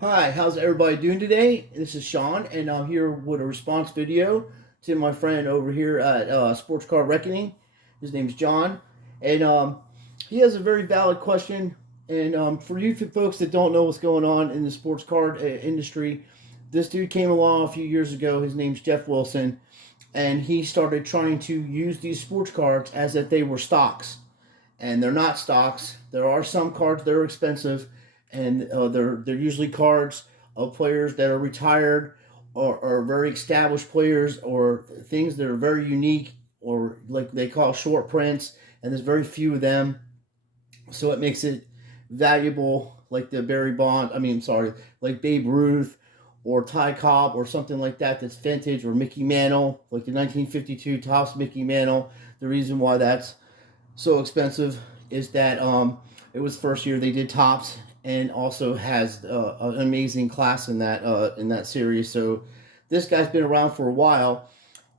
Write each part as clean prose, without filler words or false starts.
Hi, how's everybody doing today? This is Sean, and I'm here with a response video to my friend over here at Sports Car Reckoning. His name's John, and he has a very valid question. And for you folks that don't know what's going on in the sports car industry, this dude came along a few years ago. His name's Geoff Wilson, and he started trying to use these sports cards as if they were stocks, and they're not stocks. There are some cards that are expensive, and they're usually cards of players that are retired or very established players or things that are very unique or like they call short prints, and there's very few of them, so it makes it valuable. Like the Barry Bond, I mean, sorry, like Babe Ruth or Ty Cobb or something like that that's vintage, or Mickey Mantle, like the 1952 Topps Mickey Mantle. The reason why that's so expensive is that it was first year they did tops, and also has an amazing class in that series. So this guy's been around for a while,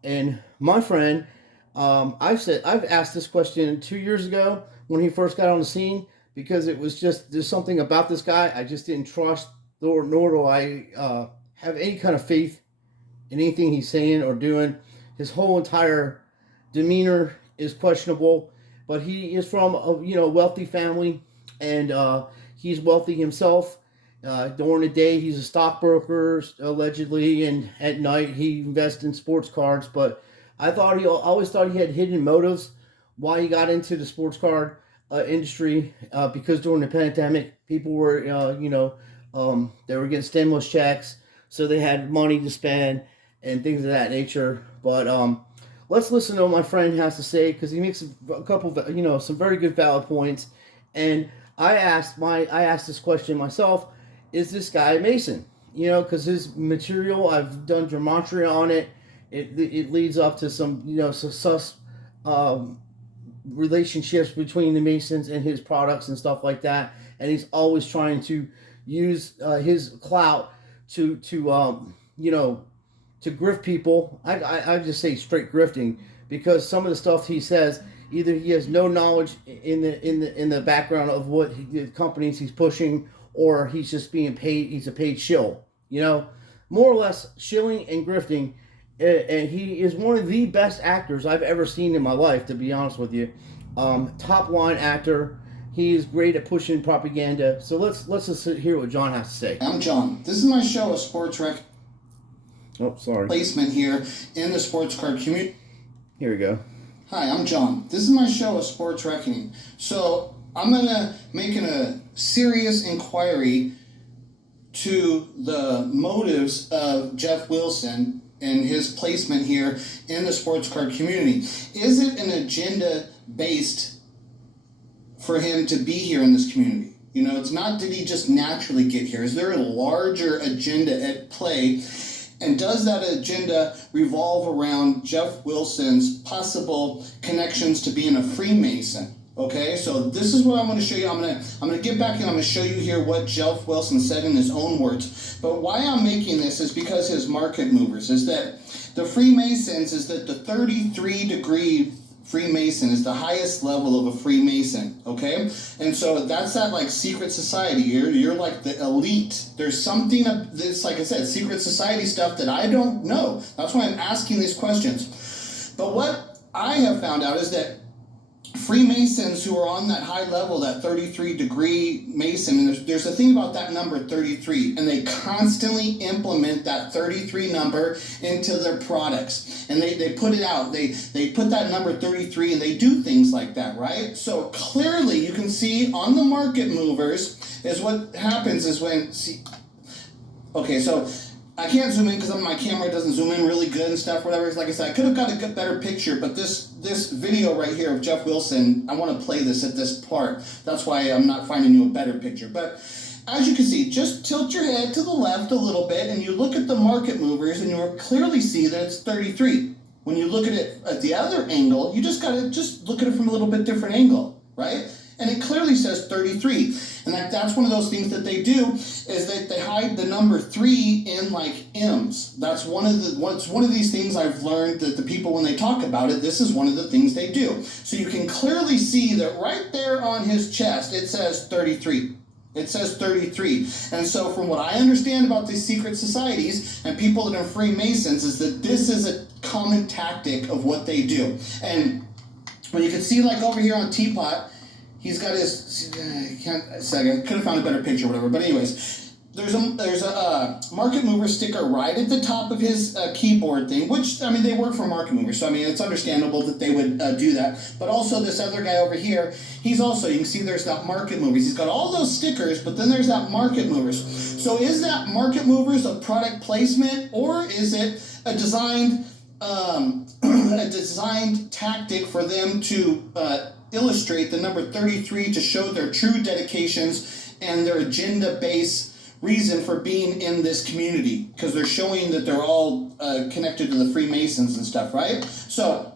and my friend, I've asked this question 2 years ago when he first got on the scene, because it was just there's something about this guy I just didn't trust, nor do I have any kind of faith in anything he's saying or doing. His whole entire demeanor is questionable, but he is from a wealthy family, and he's wealthy himself. During the day, he's a stockbroker allegedly, and at night he invests in sports cards. But I always thought he had hidden motives why he got into the sports card industry, because during the pandemic, people were they were getting stimulus checks, so they had money to spend and things of that nature. But let's listen to what my friend has to say, because he makes a couple of, some very good valid points. And I asked this question myself: is this guy a Mason? Because his material, I've done gematria on it. It leads up to some sus um, relationships between the Masons and his products and stuff like that. And he's always trying to use his clout to to grift people. I just say straight grifting, because some of the stuff he says, either he has no knowledge in the background of what the companies he's pushing, or he's just being paid. He's a paid shill, more or less shilling and grifting. And he is one of the best actors I've ever seen in my life, to be honest with you. Top line actor. He is great at pushing propaganda. So let's just hear what John has to say. I'm John. This is my show, a sports rec. Oh, sorry. Placement here in the sports card community. Here we go. Hi, I'm John. This is my show, a sports reckoning. So I'm gonna make a serious inquiry to the motives of Geoff Wilson and his placement here in the sports card community. Is it an agenda based for him to be here in this community? It's not, did he just naturally get here? Is there a larger agenda at play? And does that agenda revolve around Geoff Wilson's possible connections to being a Freemason? Okay, so this is what I'm going to show you. I'm going to get back and I'm going to show you here what Geoff Wilson said in his own words. But why I'm making this is because his market movers is that the Freemasons is that the 33-degree Freemason is the highest level of a Freemason, okay? And so that's that like secret society. You're like the elite. There's something this, like I said, secret society stuff that I don't know. That's why I'm asking these questions. But what I have found out is that Freemasons who are on that high level, that 33-degree Mason, and there's a thing about that number 33, and they constantly implement that 33 number into their products. And they put it out. They put that number 33 and they do things like that, right? So clearly you can see on the market movers is what happens is when, okay, so I can't zoom in because my camera doesn't zoom in really good and stuff, whatever. Like I said, I could have got a better picture, but this video right here of Geoff Wilson, I want to play this at this part. That's why I'm not finding you a better picture. But as you can see, just tilt your head to the left a little bit and you look at the market movers and you'll clearly see that it's 33. When you look at it at the other angle, you just got to just look at it from a little bit different angle, right? And it clearly says 33. And that's one of those things that they do is that they hide the number 3 in like M's. That's one of these things I've learned that the people, when they talk about it, this is one of the things they do. So you can clearly see that right there on his chest, it says 33. It says 33. And so from what I understand about these secret societies and people that are Freemasons is that this is a common tactic of what they do. And when you can see like over here on Teapot, he's got his, I could have found a better picture or whatever, but anyways, there's a market mover sticker right at the top of his keyboard thing, which, I mean, they work for market movers, so I mean, it's understandable that they would do that. But also this other guy over here, he's also, you can see there's that market movers. He's got all those stickers, but then there's that market movers. So is that market movers a product placement, or is it a designed tactic for them to illustrate the number 33 to show their true dedications and their agenda-based reason for being in this community, because they're showing that they're all connected to the Freemasons and stuff, right? So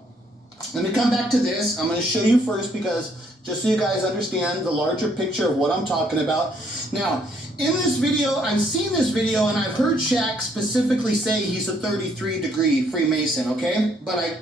let me come back to this. I'm going to show you first, because just so you guys understand the larger picture of what I'm talking about. Now, in this video, I've seen this video and I've heard Shaq specifically say he's a 33-degree Freemason, okay? But I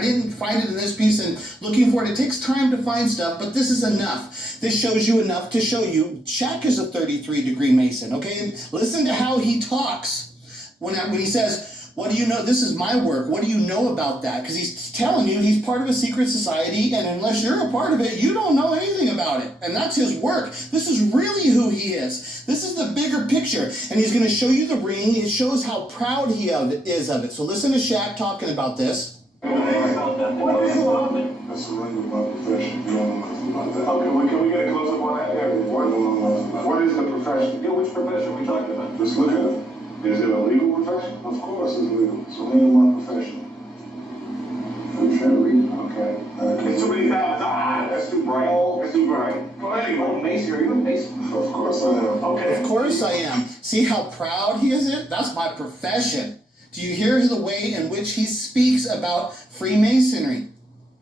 didn't find it in this piece, and looking for it, it takes time to find stuff, but this is enough. This shows you enough to show you Shaq is a 33-degree Mason, okay? And listen to how he talks when he says, what do you know? This is my work. What do you know about that? Because he's telling you he's part of a secret society, and unless you're a part of it, you don't know anything about it. And that's his work. This is really who he is. This is the bigger picture. And he's going to show you the ring. It shows how proud he is of it. So listen to Shaq talking about this. That's a ring of my profession. You don't know nothing about that. Okay, can we get a close-up on that area? What is the profession? Yeah, which profession are we talking about? Let's look at it. Is it a legal profession? Of course it's legal. It's a ring of my profession. I'm trying to read. Okay. It's too many times. That's too bright. That's too bright. Well, anyway, Mason, are you a Mason? Of course I am. Okay. Of course I am. See how proud he is? That's my profession. Do you hear the way in which he speaks about Freemasonry?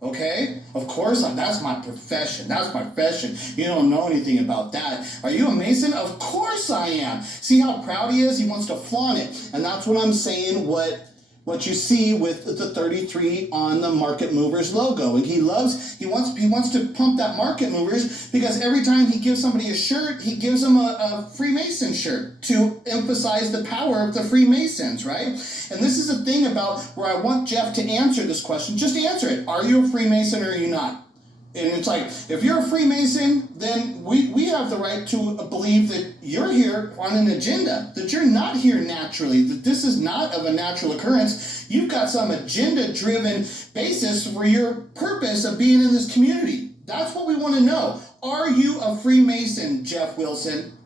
Okay? Of course, that's my profession. That's my profession. You don't know anything about that. Are you a Mason? Of course I am. See how proud he is? He wants to flaunt it. And that's what I'm saying, what you see with the 33 on the Market Movers logo. And he wants to pump that Market Movers, because every time he gives somebody a shirt, he gives them a Freemason shirt to emphasize the power of the Freemasons, right? And this is the thing about where I want Geoff to answer this question. Just answer it. Are you a Freemason or are you not? And it's like, if you're a Freemason, then we have the right to believe that you're here on an agenda, that you're not here naturally, that this is not of a natural occurrence. You've got some agenda-driven basis for your purpose of being in this community. That's what we want to know. Are you a Freemason, Geoff Wilson?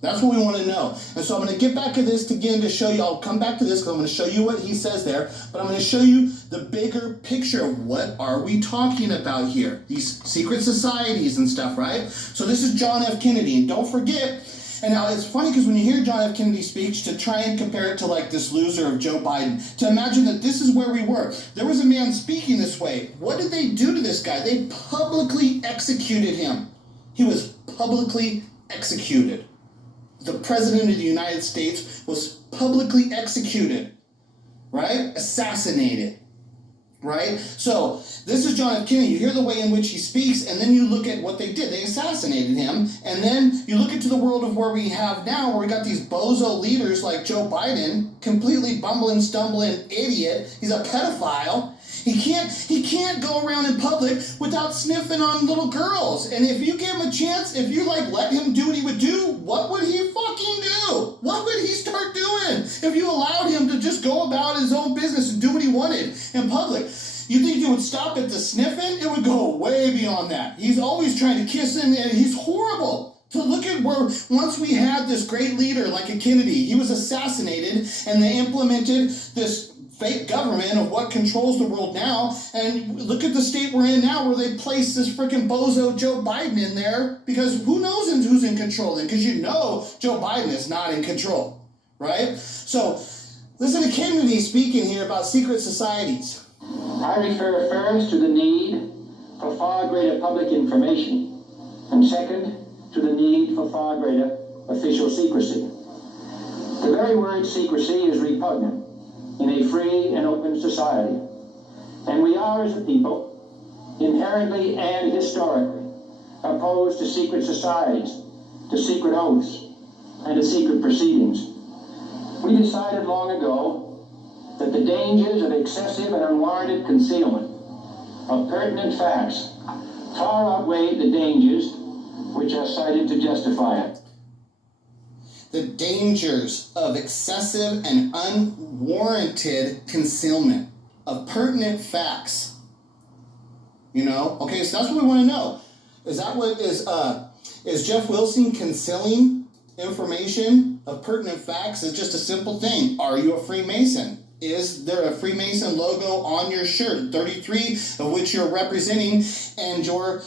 That's what we want to know. And so I'm going to get back to this again to show you. I'll come back to this because I'm going to show you what he says there. But I'm going to show you the bigger picture of what are we talking about here. These secret societies and stuff, right? So this is John F. Kennedy. And don't forget, and now it's funny because when you hear John F. Kennedy's speech, to try and compare it to like this loser of Joe Biden, to imagine that this is where we were. There was a man speaking this way. What did they do to this guy? They publicly executed him. He was publicly executed. The President of the United States was publicly executed, right? Assassinated, right? So this is John F. Kennedy. You hear the way in which he speaks, and then you look at what they did. They assassinated him, and then you look into the world of where we have now, where we got these bozo leaders like Joe Biden, completely bumbling, stumbling idiot. He's a pedophile. He can't go around in public without sniffing on little girls. And if you give him a chance, if you let him do what he would do, what would he fucking do? What would he start doing if you allowed him to just go about his own business and do what he wanted in public? You think he would stop at the sniffing? It would go way beyond that. He's always trying to kiss him, and he's horrible. To look at where once we had this great leader like a Kennedy, he was assassinated, and they implemented this fake government of what controls the world now, and look at the state we're in now, where they place this freaking bozo Joe Biden in there, because who knows who's in control then, because you know Joe Biden is not in control, right? So listen to Kennedy speaking here about secret societies. I refer first to the need for far greater public information, and second to the need for far greater official secrecy. The very word secrecy is repugnant in a free and open society. And we are, as a people, inherently and historically opposed to secret societies to secret oaths and to secret proceedings. We decided long ago that the dangers of excessive and unwarranted concealment of pertinent facts far outweighed the dangers which are cited to justify it. The dangers of excessive and unwarranted concealment of pertinent facts. You know? Okay, so that's what we want to know. Is that what is Geoff Wilson concealing information of pertinent facts? It's just a simple thing. Are you a Freemason? Is there a Freemason logo on your shirt, 33 of which you're representing and you're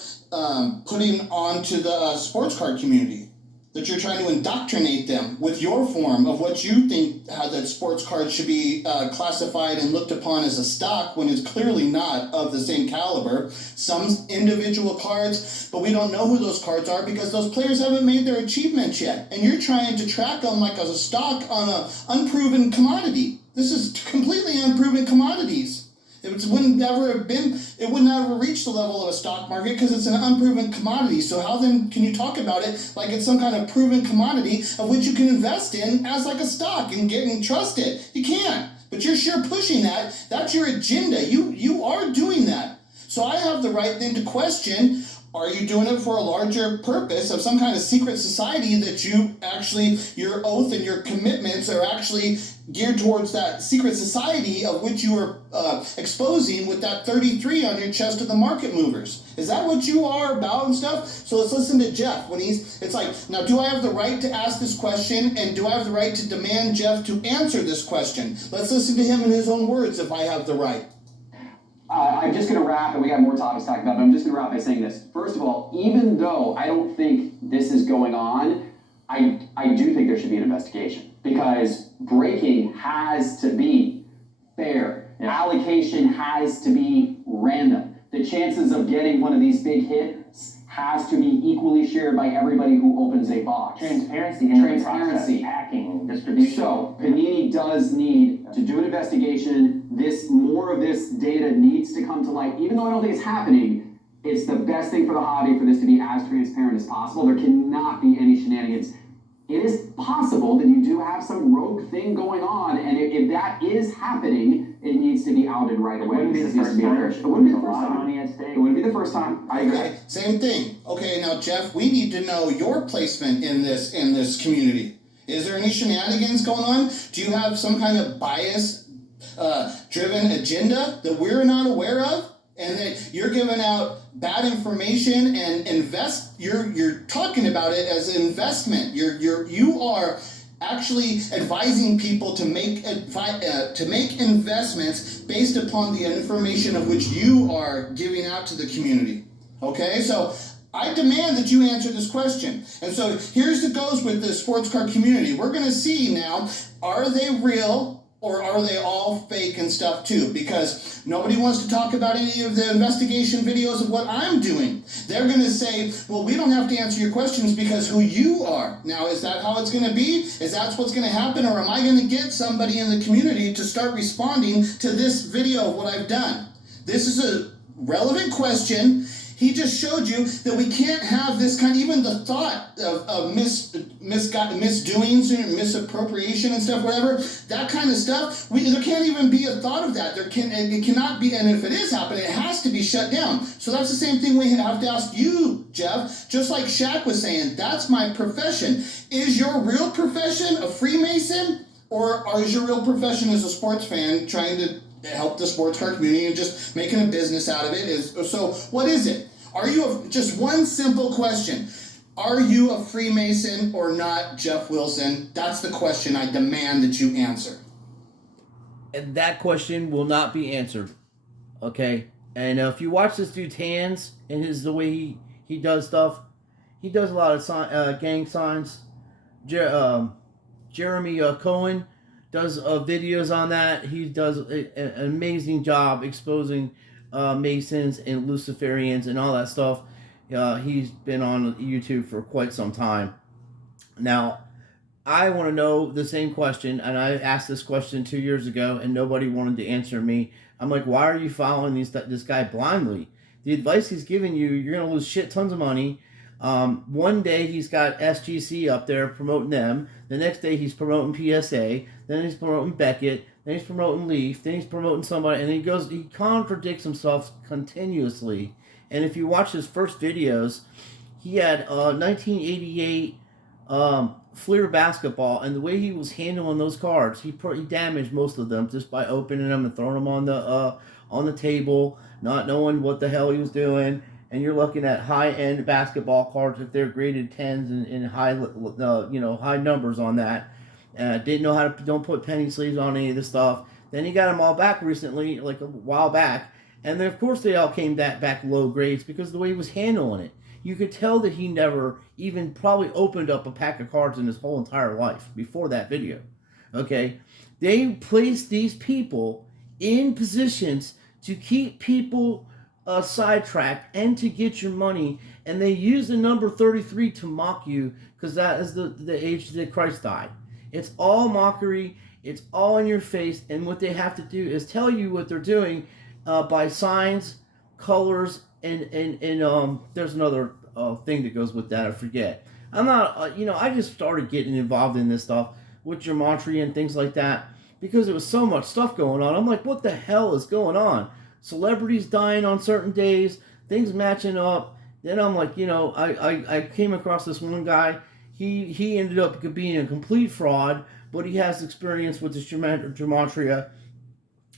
putting onto the sports card community? That you're trying to indoctrinate them with your form of what you think how that sports card should be classified and looked upon as a stock when it's clearly not of the same caliber. Some individual cards, but we don't know who those cards are because those players haven't made their achievements yet. And you're trying to track them like as a stock on an unproven commodity. This is completely unproven commodities. It wouldn't never reach the level of a stock market because it's an unproven commodity. So how then can you talk about it like it's some kind of proven commodity of which you can invest in as like a stock and get and trust it? You can't. But you're sure pushing that. That's your agenda. You are doing that. So I have the right then to question, are you doing it for a larger purpose of some kind of secret society that you actually, your oath and your commitments are actually geared towards that secret society of which you are exposing with that 33 on your chest of the market movers? Is that what you are about and stuff? So let's listen to Geoff when it's like, now do I have the right to ask this question and do I have the right to demand Geoff to answer this question? Let's listen to him in his own words if I have the right. I'm just going to wrap, and we got more topics to talk about, but I'm just going to wrap by saying this. First of all, even though I don't think this is going on, I do think there should be an investigation because breaking has to be fair. Allocation has to be random. The chances of getting one of these big hits has to be equally shared by everybody who opens a box. Transparency in the process, packing, distribution. So Panini does need to do an investigation. More of this data needs to come to light. Even though I don't think it's happening, it's the best thing for the hobby for this to be as transparent as possible. There cannot be any shenanigans. It is possible that you do have some rogue thing going on, and if that is happening, it needs to be outed right away. It wouldn't be the first time. It wouldn't be the first time. Money at stake. It wouldn't be the first time. I agree. Okay, same thing. Okay, now Geoff, we need to know your placement in this community. Is there any shenanigans going on? Do you have some kind of bias driven agenda that we're not aware of? And that you're giving out bad information and you're talking about it as an investment. You are actually advising people to make investments based upon the information of which you are giving out to the community. Okay, so I demand that you answer this question. And so here's the goes with the sports card community. We're going to see now, are they real? Or are they all fake and stuff too? Because nobody wants to talk about any of the investigation videos of what I'm doing. They're going to say, well, we don't have to answer your questions because who you are. Now, is that how it's going to be? Is that what's going to happen? Or am I going to get somebody in the community to start responding to this video of what I've done? This is a relevant question. He just showed you that we can't have this kind, even the thought of misdoings and misappropriation and stuff, whatever, that kind of stuff, there can't even be a thought of that. It cannot be, and if it is happening, it has to be shut down. So that's the same thing we have to ask you, Geoff, just like Shaq was saying, that's my profession. Is your real profession a Freemason, or is your real profession as a sports fan trying to help the sports card community and just making a business out of it? So what is it? Are you just one simple question? Are you a Freemason or not, Geoff Wilson? That's the question I demand that you answer. And that question will not be answered. Okay? And if you watch this dude's hands and the way he does stuff, he does a lot of gang signs. Jeremy Cohen does videos on that. He does an amazing job exposing Masons and Luciferians and all that stuff. He's been on YouTube for quite some time. Now, I want to know the same question, and I asked this question 2 years ago, and nobody wanted to answer me. I'm like, why are you following this guy blindly? The advice he's giving you, you're going to lose shit tons of money. One day he's got SGC up there promoting them. The next day he's promoting PSA. Then he's promoting Beckett. Then he's promoting Leaf. Then he's promoting somebody. And he contradicts himself continuously. And if you watch his first videos, he had 1988 Fleer basketball, and the way he was handling those cards, he damaged most of them just by opening them and throwing them on the table, not knowing what the hell he was doing. And you're looking at high-end basketball cards if they're graded 10s and high, high numbers on that. Didn't know how to don't put penny sleeves on any of this stuff. Then he got them all back recently, like a while back, and then of course they all came back low grades because of the way he was handling it. You could tell that he never even probably opened up a pack of cards in his whole entire life before that video. Okay? They placed these people in positions to keep people sidetracked and to get your money, and they use the number 33 to mock you because that is the age that Christ died. It's all mockery. It's all in your face, and what they have to do is tell you what they're doing by signs, colors, and there's another thing that goes with that. I forget. I'm not, I just started getting involved in this stuff with gematria and things like that because there was so much stuff going on. I'm like, what the hell is going on? Celebrities dying on certain days, things matching up. Then I'm like, I came across this one guy. He ended up being a complete fraud, but he has experience with this gematria.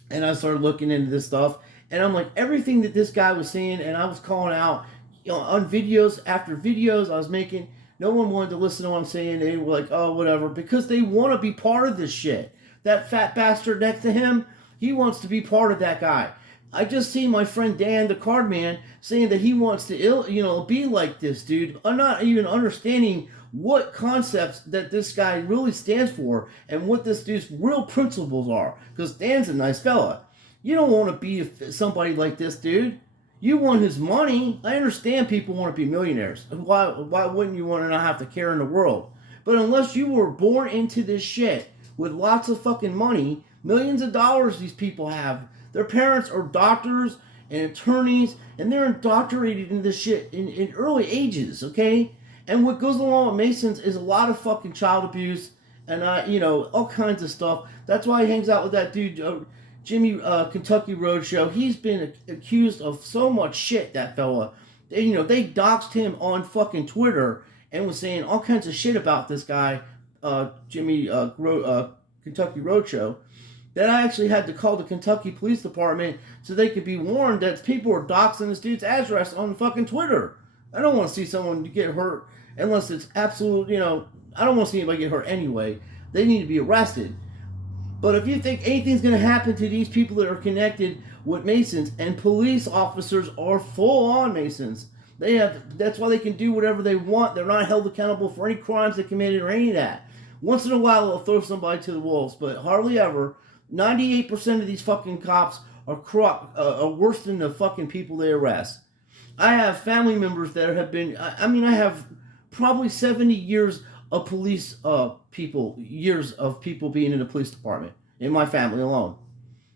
And I started looking into this stuff. And I'm like, everything that this guy was saying, and I was calling out, on videos after videos I was making, no one wanted to listen to what I'm saying. They were like, oh, whatever, because they want to be part of this shit. That fat bastard next to him, he wants to be part of that guy. I just seen my friend Dan, the card man, saying that he wants to, be like this dude. I'm not even understanding what concepts that this guy really stands for and what this dude's real principles are. Because Dan's a nice fella. You don't want to be somebody like this dude. You want his money. I understand people want to be millionaires. Why wouldn't you want to not have to care in the world? But unless you were born into this shit with lots of fucking money, millions of dollars these people have. Their parents are doctors and attorneys, and they're indoctrinated in this shit in early ages, okay? And what goes along with Masons is a lot of fucking child abuse and, all kinds of stuff. That's why he hangs out with that dude, Jimmy Kentucky Roadshow. He's been accused of so much shit, that fella. They doxed him on fucking Twitter and was saying all kinds of shit about this guy, Jimmy Kentucky Roadshow, that I actually had to call the Kentucky Police Department so they could be warned that people are doxing this dude's address on fucking Twitter. I don't want to see someone get hurt unless it's absolute, I don't want to see anybody get hurt anyway. They need to be arrested. But if you think anything's going to happen to these people that are connected with Masons, and police officers are full-on Masons, that's why they can do whatever they want. They're not held accountable for any crimes they committed or any of that. Once in a while, they'll throw somebody to the wolves, but hardly ever. 98% of these fucking cops are worse than the fucking people they arrest. I have family members that have been, I have probably 70 years of police years of people being in the police department in my family alone.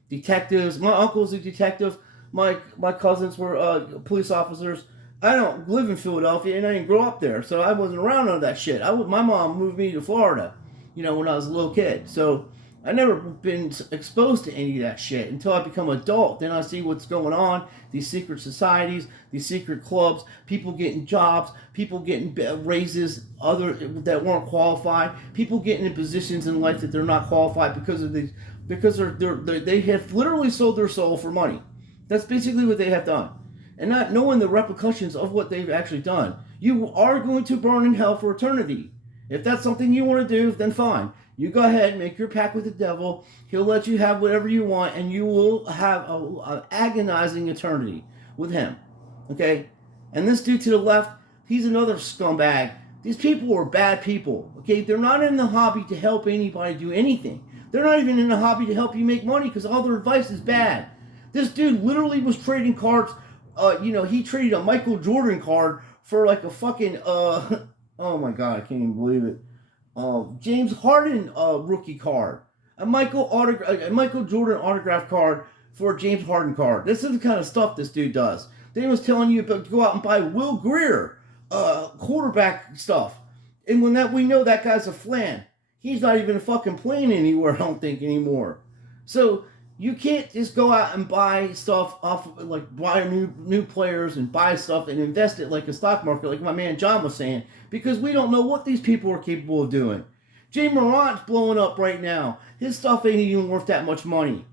Detectives, my uncle's a detective, my cousins were police officers. I don't live in Philadelphia and I didn't grow up there, so I wasn't around none of that shit. My mom moved me to Florida, when I was a little kid. So I never been exposed to any of that shit until I become an adult. Then I see what's going on, these secret societies, these secret clubs, people getting jobs, people getting raises that weren't qualified, people getting in positions in life that they're not qualified because they have literally sold their soul for money. That's basically what they have done. And not knowing the repercussions of what they've actually done. You are going to burn in hell for eternity. If that's something you want to do, then fine. You go ahead and make your pact with the devil. He'll let you have whatever you want, and you will have an agonizing eternity with him. Okay? And this dude to the left, he's another scumbag. These people are bad people. Okay? They're not in the hobby to help anybody do anything. They're not even in the hobby to help you make money because all their advice is bad. This dude literally was trading cards. He traded a Michael Jordan card for like a fucking, oh my God, I can't even believe it. James Harden rookie card. A Michael Jordan autograph card for a James Harden card. This is the kind of stuff this dude does. Then he was telling you to go out and buy Will Greer quarterback stuff. And when that we know that guy's a flan. He's not even fucking playing anywhere, I don't think, anymore. So you can't just go out and buy stuff off, like buy new players and buy stuff and invest it like a stock market, like my man John was saying, because we don't know what these people are capable of doing. Jay Morant's blowing up right now. His stuff ain't even worth that much money.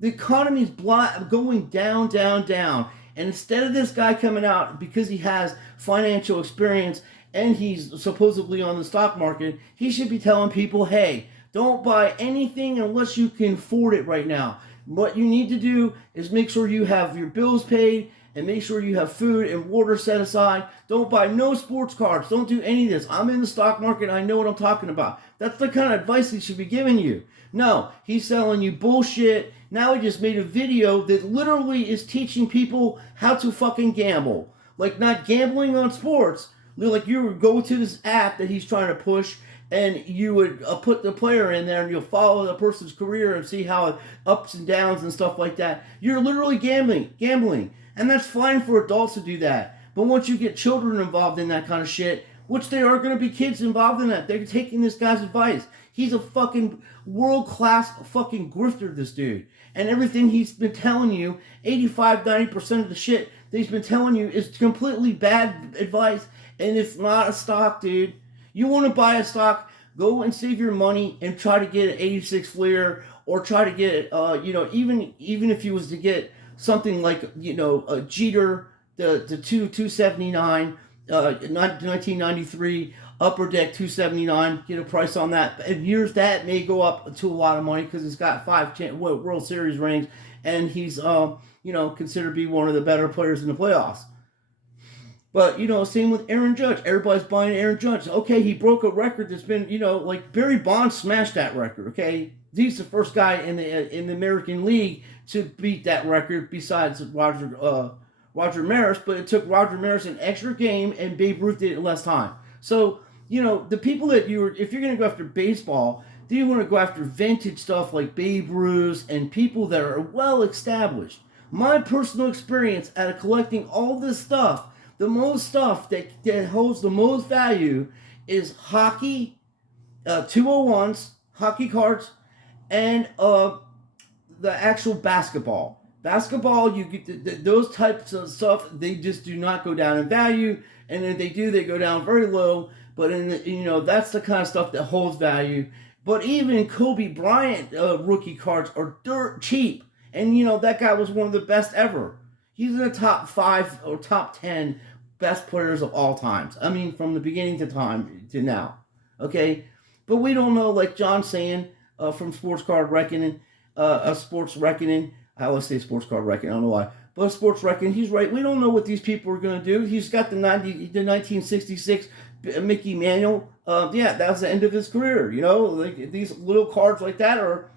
The economy's going down, down, down. And instead of this guy coming out because he has financial experience and he's supposedly on the stock market, he should be telling people, hey, don't buy anything unless you can afford it right now. What you need to do is make sure you have your bills paid and make sure you have food and water set aside. Don't buy no sports cards. Don't do any of this. I'm in the stock market. I know what I'm talking about. That's the kind of advice he should be giving you. No, he's selling you bullshit. Now he just made a video that literally is teaching people how to fucking gamble. Like, not gambling on sports. Like, you would go to this app that he's trying to push, and you would put the player in there, and you'll follow the person's career and see how it ups and downs and stuff like that. You're literally gambling. And that's fine for adults to do that. But once you get children involved in that kind of shit, which there are going to be kids involved in that, they're taking this guy's advice. He's a fucking world-class fucking grifter, this dude. And everything he's been telling you, 85-90% of the shit that he's been telling you is completely bad advice. And it's not a stock, dude. You want to buy a stock, go and save your money and try to get an 86 Fleer, or try to get, even if you was to get something like, a Jeter, the 279, 1993 Upper Deck 279, get a price on that. And years that may go up to a lot of money because he's got 5 World Series rings, and he's, considered to be one of the better players in the playoffs. But, same with Aaron Judge. Everybody's buying Aaron Judge. Okay, he broke a record that's been, like Barry Bonds smashed that record, okay? He's the first guy in the American League to beat that record besides Roger Maris, but it took Roger Maris an extra game, and Babe Ruth did it less time. So, the people that if you're going to go after baseball, then you want to go after vintage stuff like Babe Ruth and people that are well established. My personal experience out of collecting all this stuff, the most stuff that holds the most value is hockey, 201s, hockey cards, and the actual basketball. Basketball, you get those types of stuff. They just do not go down in value, and if they do, they go down very low. But that's the kind of stuff that holds value. But even Kobe Bryant rookie cards are dirt cheap, and that guy was one of the best ever. He's in the top 5 or top 10 best players of all times. I mean, from the beginning to now. Okay, but we don't know, like John's saying from Sports Card Reckoning, Sports Reckoning. I always say Sports Card Reckoning. I don't know why, but Sports Reckoning. He's right. We don't know what these people are going to do. He's got the 1966 Mickey Mantle. That was the end of his career. Like these little cards like that are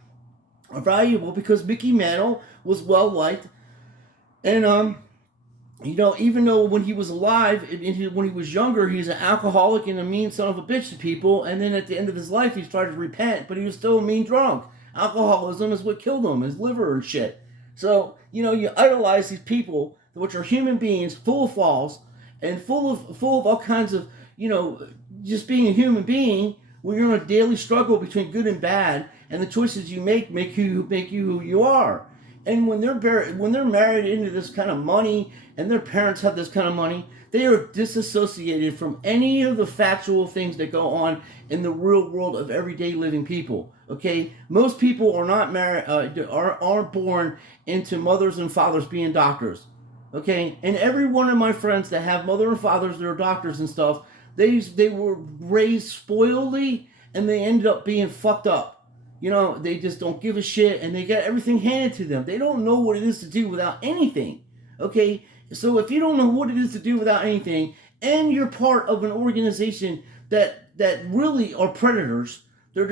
valuable because Mickey Mantle was well liked. And, even though when he was alive, when he was younger, he's an alcoholic and a mean son of a bitch to people. And then at the end of his life, he's tried to repent, but he was still a mean drunk. Alcoholism is what killed him, his liver and shit. So, you idolize these people, which are human beings, full of flaws, and full of all kinds of, just being a human being, when you're in a daily struggle between good and bad, and the choices you make you who you are. And when they're married into this kind of money, and their parents have this kind of money, they are disassociated from any of the factual things that go on in the real world of everyday living people. Okay, most people are not married, aren't born into mothers and fathers being doctors. Okay, and every one of my friends that have mother and fathers that are doctors and stuff, they were raised spoiledly, and they ended up being fucked up. They just don't give a shit, and they get everything handed to them. They don't know what it is to do without anything. Okay, so if you don't know what it is to do without anything, and you're part of an organization that really are predators, they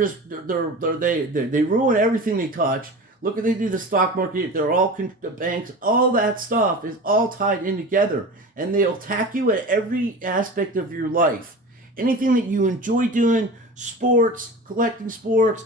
ruin everything they touch. Look at they do the stock market. They're all the banks. All that stuff is all tied in together, and they'll attack you at every aspect of your life. Anything that you enjoy doing, sports, collecting sports,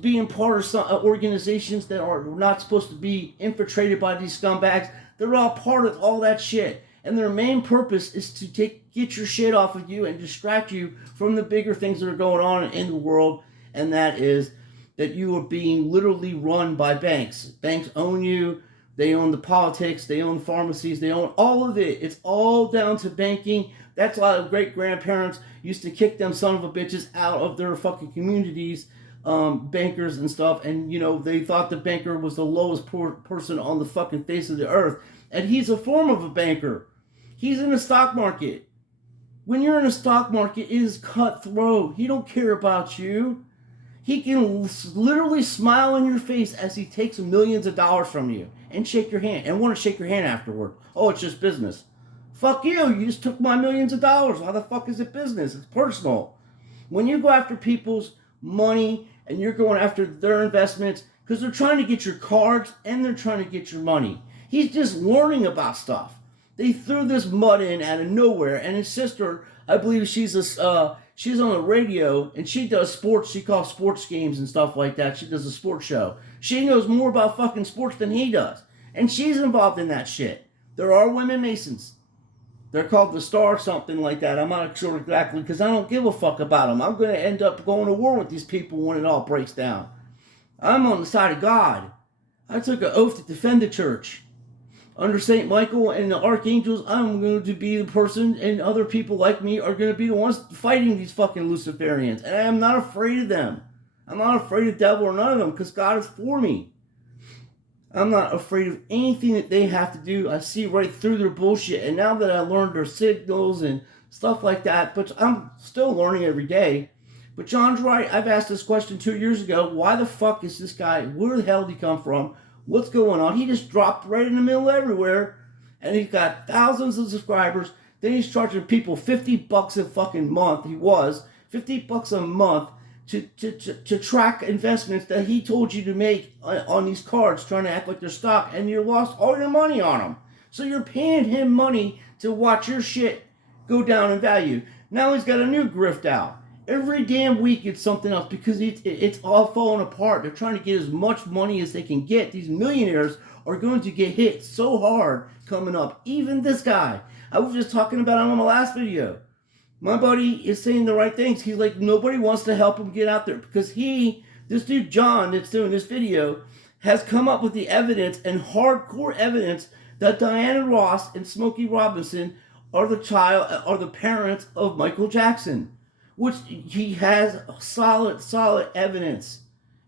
being part of some organizations that are not supposed to be infiltrated by these scumbags, they're all part of all that shit. And their main purpose is to get your shit off of you and distract you from the bigger things that are going on in the world. And that is that you are being literally run by banks. Banks own you. They own the politics. They own pharmacies. They own all of it. It's all down to banking. That's why great-grandparents used to kick them son of a bitches out of their fucking communities, bankers and stuff. And, you know, they thought the banker was the lowest person on the fucking face of the earth. And he's a form of a banker. He's in the stock market. When you're in the stock market, it is cutthroat. He don't care about you. He can literally smile in your face as he takes millions of dollars from you and shake your hand and want to shake your hand afterward. Oh, it's just business. Fuck you. You just took my millions of dollars. How the fuck is it business? It's personal. When you go after people's money and you're going after their investments because they're trying to get your cards and they're trying to get your money. He's just learning about stuff. They threw this mud in out of nowhere, and his sister, I believe she's on the radio, and she does sports. She calls sports games and stuff like that. She does a sports show. She knows more about fucking sports than he does, and she's involved in that shit. There are women Masons. They're called the Star or something like that. I'm not sure exactly because I don't give a fuck about them. I'm going to end up going to war with these people when it all breaks down. I'm on the side of God. I took an oath to defend the church. Under St. Michael and the archangels, I'm going to be the person, and other people like me are going to be the ones fighting these fucking Luciferians. And I am not afraid of them. I'm not afraid of the devil or none of them because God is for me. I'm not afraid of anything that they have to do. I see right through their bullshit. And now that I learned their signals and stuff like that, but I'm still learning every day. But John's right. I've asked this question 2 years ago. Why the fuck is this guy? Where the hell did he come from? What's going on? He just dropped right in the middle everywhere, and he's got thousands of subscribers. Then he's charging people $50 a fucking month. He was $50 a month to track investments that he told you to make on these cards, trying to act like they're stock, and you lost all your money on them. So you're paying him money to watch your shit go down in value. Now he's got a new grift out. Every damn week it's something else because it's all falling apart. They're trying to get as much money as they can get. These millionaires are going to get hit so hard coming up. Even this guy. I was just talking about him on the last video. My buddy is saying the right things. He's like, nobody wants to help him get out there because this dude John that's doing this video, has come up with the evidence and hardcore evidence that Diana Ross and Smokey Robinson are the parents of Michael Jackson. Which he has solid evidence,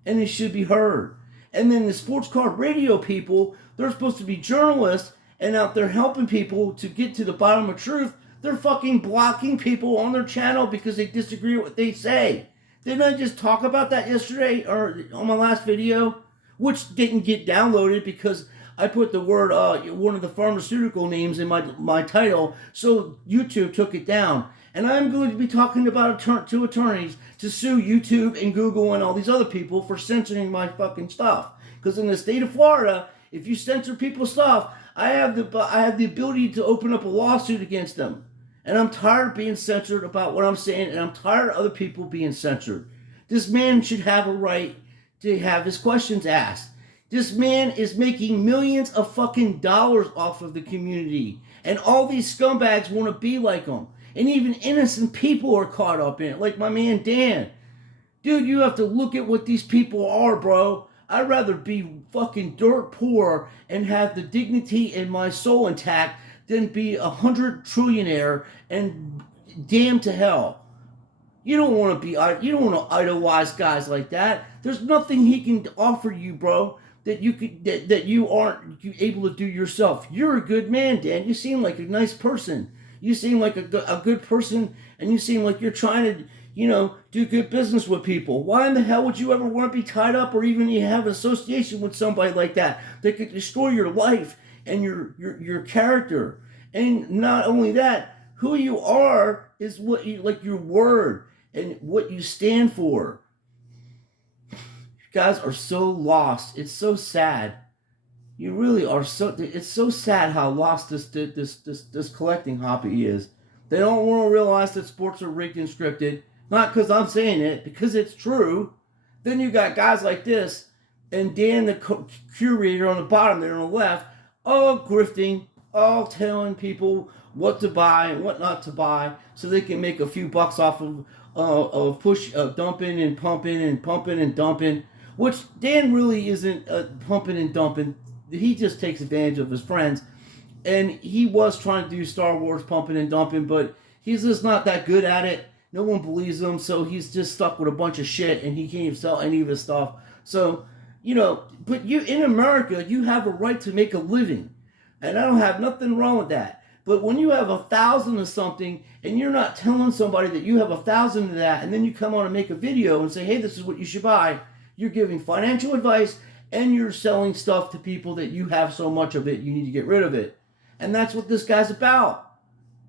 and it should be heard. And then the sports card radio people, they're supposed to be journalists and out there helping people to get to the bottom of truth. They're fucking blocking people on their channel because they disagree with what they say. Didn't I just talk about that yesterday or on my last video? Which didn't get downloaded because I put the word, one of the pharmaceutical names in my title, so YouTube took it down. And I'm going to be talking about two attorneys to sue YouTube and Google and all these other people for censoring my fucking stuff. Because in the state of Florida, if you censor people's stuff, I have the ability to open up a lawsuit against them. And I'm tired of being censored about what I'm saying, and I'm tired of other people being censored. This man should have a right to have his questions asked. This man is making millions of fucking dollars off of the community. And all these scumbags want to be like him. And even innocent people are caught up in it, like my man Dan. Dude, you have to look at what these people are, bro. I'd rather be fucking dirt poor and have the dignity in my soul intact than be 100 trillionaire and damn to hell. You don't want to idolize guys like that. There's nothing he can offer you, bro, that you aren't able to do yourself. You're a good man, Dan. You seem like a nice person. You seem like a good person, and you seem like you're trying to, do good business with people. Why in the hell would you ever want to be tied up or even have an association with somebody like that could destroy your life and your character? And not only that, who you are is what your word and what you stand for. You guys are so lost. It's so sad. You really are it's so sad how lost this collecting hobby is. They don't want to realize that sports are rigged and scripted. Not because I'm saying it, because it's true. Then you got guys like this, and Dan, the curator on the bottom there on the left, all grifting, all telling people what to buy and what not to buy, so they can make a few bucks off of dumping and pumping and pumping and dumping. Which Dan really isn't pumping and dumping. He just takes advantage of his friends, and he was trying to do Star Wars pumping and dumping, but he's just not that good at it. No one believes him, so he's just stuck with a bunch of shit, and he can't even sell any of his stuff. So, but you in America, you have a right to make a living, and I don't have nothing wrong with that. But when you have 1,000 of something, and you're not telling somebody that you have 1,000 of that, and then you come on and make a video and say, hey, this is what you should buy, you're giving financial advice, and you're selling stuff to people that you have so much of it, you need to get rid of it. And that's what this guy's about.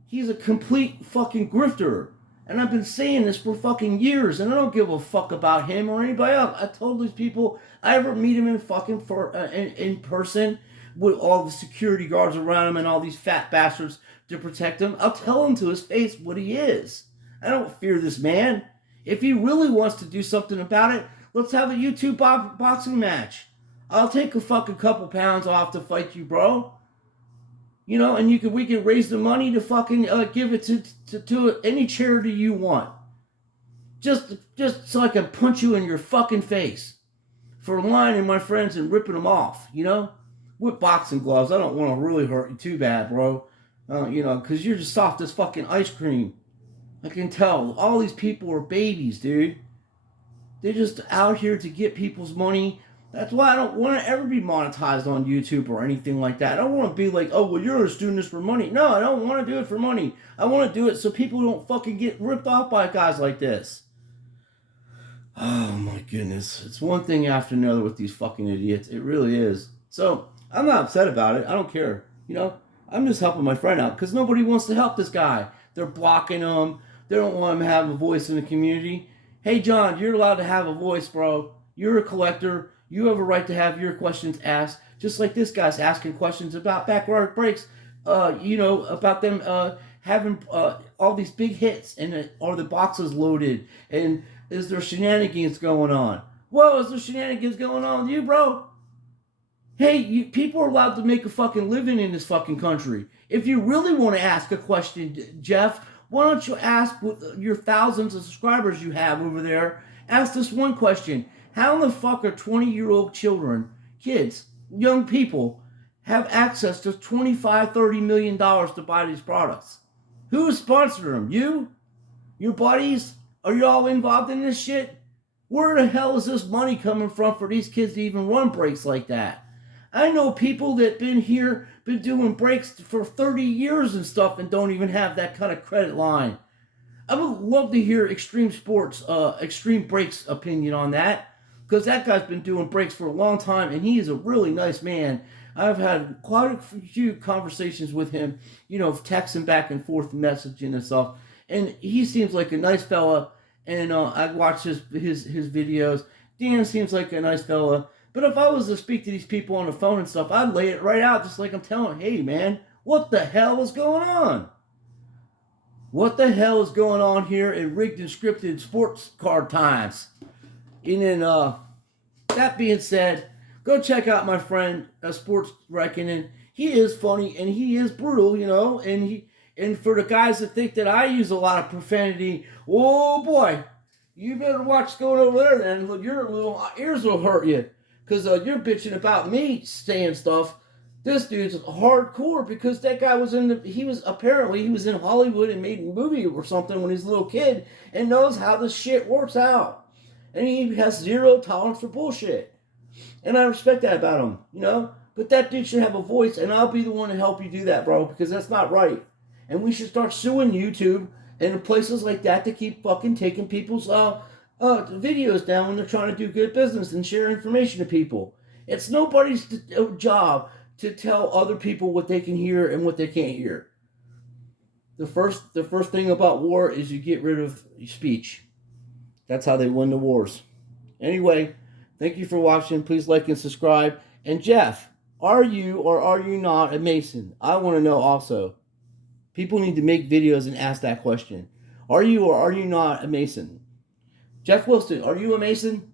He's a complete fucking grifter. And I've been saying this for fucking years, and I don't give a fuck about him or anybody else. I told these people, I ever meet him in person with all the security guards around him and all these fat bastards to protect him, I'll tell him to his face what he is. I don't fear this man. If he really wants to do something about it, let's have a YouTube boxing match. I'll take a fucking couple pounds off to fight you, bro. And we can raise the money to fucking give it to any charity you want. Just so I can punch you in your fucking face for lying to my friends and ripping them off, with boxing gloves. I don't want to really hurt you too bad, bro. Because you're just soft as fucking ice cream. I can tell. All these people are babies, dude. They're just out here to get people's money. That's why I don't want to ever be monetized on YouTube or anything like that. I don't want to be like, oh, well, you're just doing this for money. No, I don't want to do it for money. I want to do it so people don't fucking get ripped off by guys like this. Oh, my goodness. It's one thing after another with these fucking idiots. It really is. So, I'm not upset about it. I don't care. I'm just helping my friend out because nobody wants to help this guy. They're blocking him. They don't want him to have a voice in the community. Hey, John, you're allowed to have a voice, bro. You're a collector. You have a right to have your questions asked, just like this guy's asking questions about backyard breaks, about them having all these big hits, and are the boxes loaded, and is there shenanigans going on? Whoa, is there shenanigans going on with you, bro? Hey, people are allowed to make a fucking living in this fucking country. If you really want to ask a question, Geoff, why don't you ask with your thousands of subscribers you have over there, ask this one question. How in the fuck are 20-year-old kids, young people, have access to $25-30 million to buy these products? Who is sponsoring them? You? Your buddies? Are you all involved in this shit? Where the hell is this money coming from for these kids to even run breaks like that? I know people that been doing breaks for 30 years and stuff and don't even have that kind of credit line. I would love to hear Extreme Breaks opinion on that. Because that guy's been doing breaks for a long time, and he is a really nice man. I've had quite a few conversations with him, texting back and forth, messaging and stuff. And he seems like a nice fella, and I watch his videos. Dan seems like a nice fella. But if I was to speak to these people on the phone and stuff, I'd lay it right out just like I'm telling, hey, man, what the hell is going on? What the hell is going on here in rigged and scripted sports card times? And then, that being said, go check out my friend, Sports Reckoning. He is funny and he is brutal, and for the guys that think that I use a lot of profanity, oh boy, you better watch what's going over there, then your little ears will hurt you, because you're bitching about me saying stuff. This dude's hardcore because that guy he was in Hollywood and made a movie or something when he was a little kid and knows how this shit works out. And he has zero tolerance for bullshit. And I respect that about him, But that dude should have a voice, and I'll be the one to help you do that, bro, because that's not right. And we should start suing YouTube and places like that to keep fucking taking people's videos down when they're trying to do good business and share information to people. It's nobody's job to tell other people what they can hear and what they can't hear. The first thing about war is you get rid of speech. That's how they win the wars. Anyway, thank you for watching. Please like and subscribe. And Geoff, are you or are you not a Mason? I want to know also. People need to make videos and ask that question. Are you or are you not a Mason? Geoff Wilson, are you a Mason?